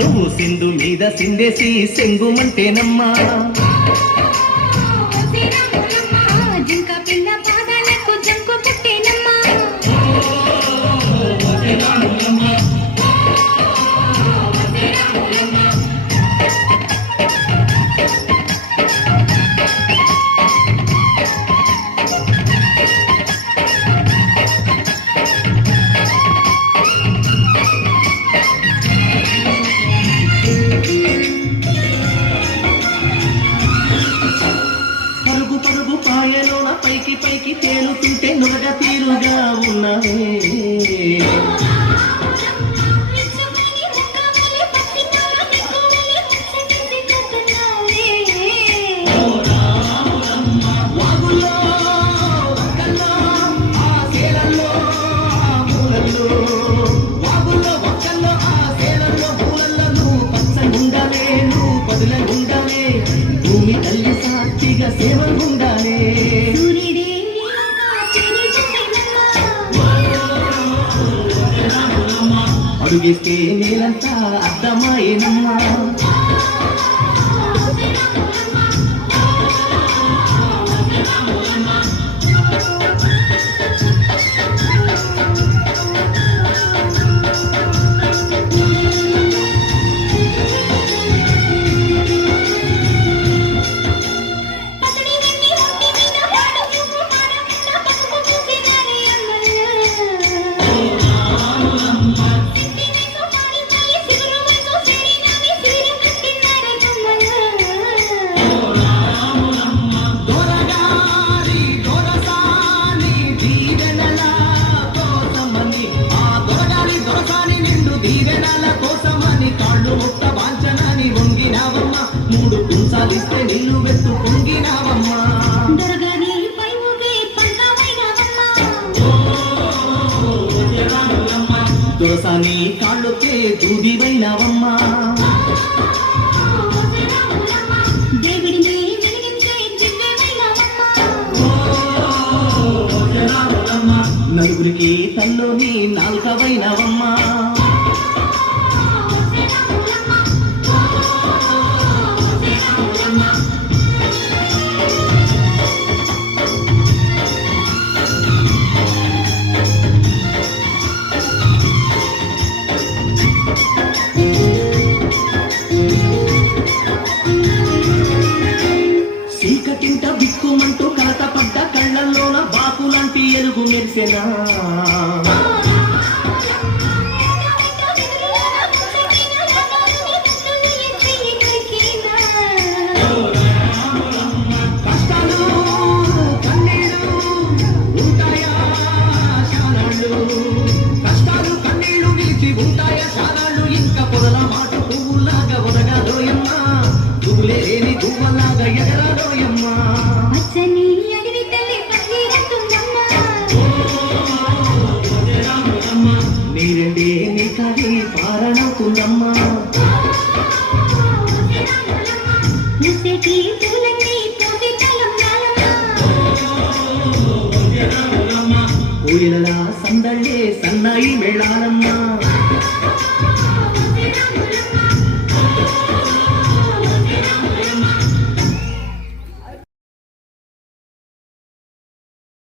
నువ్వు సింధు మీద సిందేసి సెంగుమంటేనమ్మా పైకి పైకి తేలుతుంటే నురగ తీరుగా ఉన్నవే భూమి తల్లి సాక్షిగా సేవలుండాలే అడుగేస్తే నేలంతా అర్థమాయేనమ్మా మూడు కుంసాలిస్తే నీళ్లు వెత్తు పొంగినావమ్మా దొరసాని కాళ్ళొకే దూదివైనావమ్మా నలుగురికి తల్లోని నాలుకవైనావమ్మా చీకటింట బిక్కుమంటూ కలతపడ్డ కళ్ళల్లోన బాపులాంటి ఎరుగు మెరిసెనా కష్టాలు కన్నీళ్ళు ఉంటాయా శానాళ్ళు కష్టాలు కన్నీళ్ళు నిలిచి ఉంటాయా శానాళ్ళు ఇంకా పొదల మాట పువ్వులాగా ఒదగాలోయమ్మా దువ్వులేని దువ్వలాగా ఎగరాలోయమ్మా నీరండే నీ కవి పారణవుతుందమ్మా ఊరిలా సందళ్ళే సన్నాయి మేళాలమ్మ